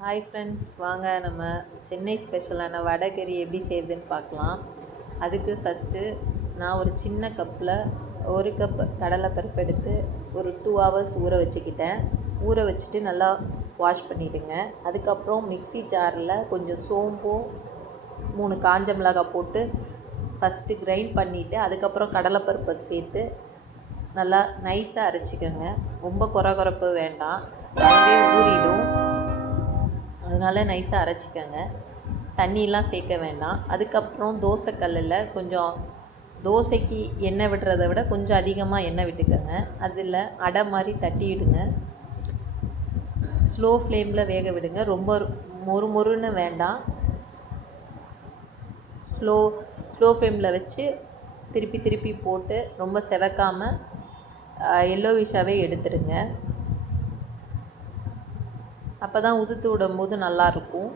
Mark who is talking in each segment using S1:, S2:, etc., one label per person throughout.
S1: Hi friends வாங்க நம்ம சென்னை ஸ்பெஷலான வடைகறி எப்படி செய்யுதுன்னு பார்க்கலாம். அதுக்கு ஃபஸ்ட்டு நான் ஒரு சின்ன கப்பில் ஒரு கப் கடலை பருப்பு எடுத்து ஒரு டூ ஹவர்ஸ் ஊற வச்சுக்கிட்டேன். ஊற வச்சுட்டு நல்லா வாஷ் பண்ணிவிடுங்க அதுக்கப்புறம் மிக்ஸி ஜாரில் கொஞ்சம் சோம்பும் மூணு காஞ்ச மிளகாய் போட்டு ஃபஸ்ட்டு கிரைண்ட் பண்ணிவிட்டு அதுக்கப்புறம் கடலைப்பருப்பை சேர்த்து நல்லா நைஸாக அரைச்சிக்கோங்க. ரொம்ப குறை குறைப்பு வேண்டாம். அப்படியே ஊறிடும். அதனால் நைஸாக அரைச்சிக்கோங்க. தண்ணியெலாம் சேர்க்க வேண்டாம். அதுக்கப்புறம் தோசைக்கல்லில் கொஞ்சம் தோசைக்கு எண்ணெய் விடுறத விட கொஞ்சம் அதிகமாக எண்ணெய் விட்டுக்கோங்க. அதில் அடை மாதிரி தட்டி விடுங்க. ஸ்லோ ஃப்ளேமில் வேக விடுங்க. ரொம்ப மொறு மொறுன்னு வேண்டாம். ஸ்லோ ஸ்லோ ஃப்ளேமில் வச்சு திருப்பி திருப்பி போட்டு ரொம்ப செவக்காமல் எல்லோவிஷாகவே எடுத்துடுங்க அப்போ தான் உதுத்து விடும்போது நல்லாயிருக்கும்.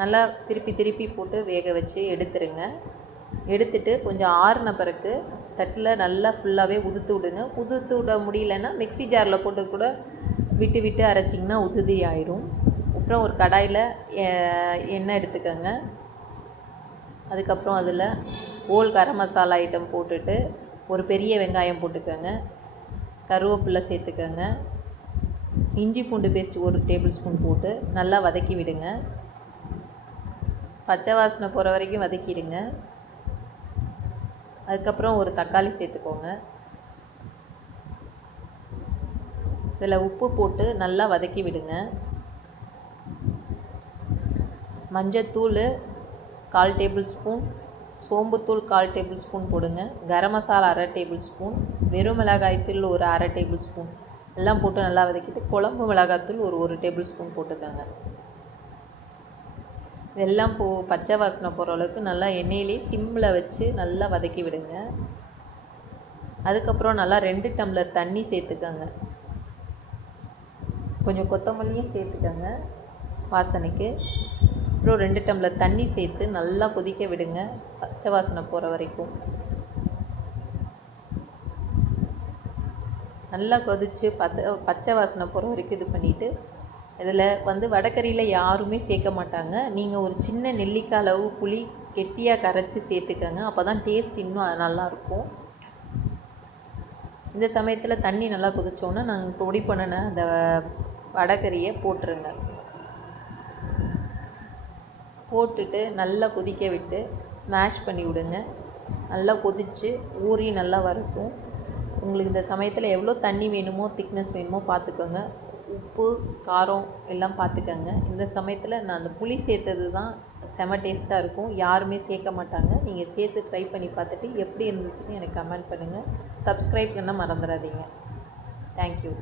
S1: நல்லா திருப்பி திருப்பி போட்டு வேக வச்சு எடுத்துருங்க. எடுத்துட்டு கொஞ்சம் ஆறுன பிறகு தட்டில் நல்லா ஃபுல்லாகவே உதுத்து விடுங்க. உதுத்து விட முடியலன்னா மிக்ஸி ஜாரில் போட்டு கூட விட்டு விட்டு அரைச்சிங்கன்னா உதுதி ஆயிரும் அப்புறம் ஒரு கடாயில் எண்ணெய் எடுத்துக்கோங்க. அதுக்கப்புறம் அதில் ஓல் கரம் மசாலா ஐட்டம் போட்டுட்டு ஒரு பெரிய வெங்காயம் போட்டுக்கோங்க. கருவேப்பிலை சேர்த்துக்கோங்க. இஞ்சி பூண்டு பேஸ்ட் ஒரு டேபிள் ஸ்பூன் போட்டு நல்லா வதக்கி விடுங்க. பச்சை வாசனை போகிற வரைக்கும் வதக்கிடுங்க. அதுக்கப்புறம் ஒரு தக்காளி சேர்த்துக்கோங்க. இதில் உப்பு போட்டு நல்லா வதக்கி விடுங்க. மஞ்சத்தூள் கால் டேபிள் ஸ்பூன் சோம்புத்தூள் கால் டேபிள் ஸ்பூன் போடுங்க. கரம் மசாலா அரை டேபிள் ஸ்பூன் வெறும் மிளகாய்த்தூள் ஒரு அரை டேபிள் ஸ்பூன் எல்லாம் போட்டு நல்லா வதக்கிட்டு குழம்பு மிளகாத்தூள் ஒரு ஒரு டேபிள் ஸ்பூன் போட்டுக்கோங்க. எல்லாம் போ பச்சை வாசனை போகிற அளவுக்கு நல்லா எண்ணெயிலே சிம்மில் வச்சு நல்லா வதக்கி விடுங்க. அதுக்கப்புறம் நல்லா ரெண்டு டம்ளர் தண்ணி சேர்த்துக்கோங்க. கொஞ்சம் கொத்தமல்லியும் சேர்த்துக்கோங்க வாசனைக்கு. அப்புறம் ரெண்டு டம்ளர் தண்ணி சேர்த்து நல்லா கொதிக்க விடுங்க. பச்சை வாசனை போகிற வரைக்கும். நல்லா கொதித்து பத்த பச்சை வாசனை போகிற வரைக்கும் இது பண்ணிவிட்டு இதில் வந்து வடக்கறியில் யாருமே சேர்க்க மாட்டாங்க. நீங்கள் ஒரு சின்ன நெல்லிக்காய் அளவு புளி கெட்டியாக கரைச்சி சேர்த்துக்கங்க. அப்போ தான் டேஸ்ட் இன்னும் நல்லாயிருக்கும் இந்த சமயத்தில் தண்ணி நல்லா கொதித்தோன்னே நாங்கள் பொடி பண்ணின அந்த வடகறியை போட்டுருங்க. போட்டுட்டு நல்லா கொதிக்க விட்டு ஸ்மாஷ் பண்ணி விடுங்க. நல்லா கொதித்து ஊறி நல்லா வறுக்கும் உங்களுக்கு இந்த சமயத்தில் எவ்வளோ தண்ணி வேணுமோ திக்னஸ் வேணுமோ பார்த்துக்கோங்க உப்பு காரம் எல்லாம் பார்த்துக்கோங்க இந்த சமயத்தில் நான் அந்த புளி சேர்த்தது தான் செம டேஸ்ட்டாக இருக்கும். யாருமே சேர்க்க மாட்டாங்க. நீங்கள் சேர்த்து ட்ரை பண்ணி பார்த்துட்டு எப்படி இருந்துச்சுன்னு எனக்கு கமெண்ட் பண்ணுங்கள் சப்ஸ்கிரைப் பண்ண மறந்துடாதீங்க தேங்க்யூ